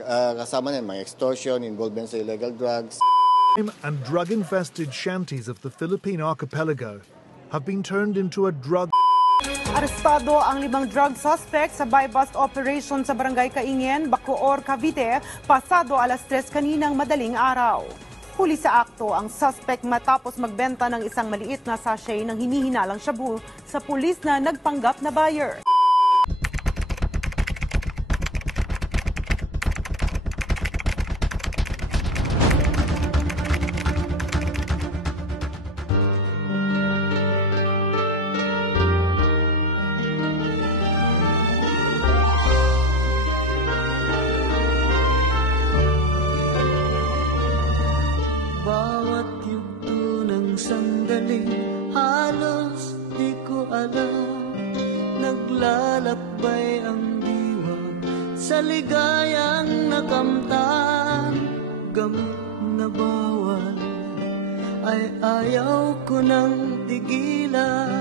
Kasama na mga extortion, involvement sa illegal drugs. And drug-infested shanties of the Philippine archipelago have been turned into a drug. Arestado ang 5 drug suspect sa buy-bust operation sa Barangay Kaingin, Bacoor, Cavite, pasado alas 3 kaninang madaling araw. Huli sa akto ang suspect matapos magbenta ng isang maliit na sachet ng hinihinalang shabu sa pulis na nagpanggap na buyer. Bawat yugto ng sandali, halos di ko alam. Naglalakbay ang diwa sa ligayang nakamtan. Gamit na bawal ay ayaw ko nang tigilan.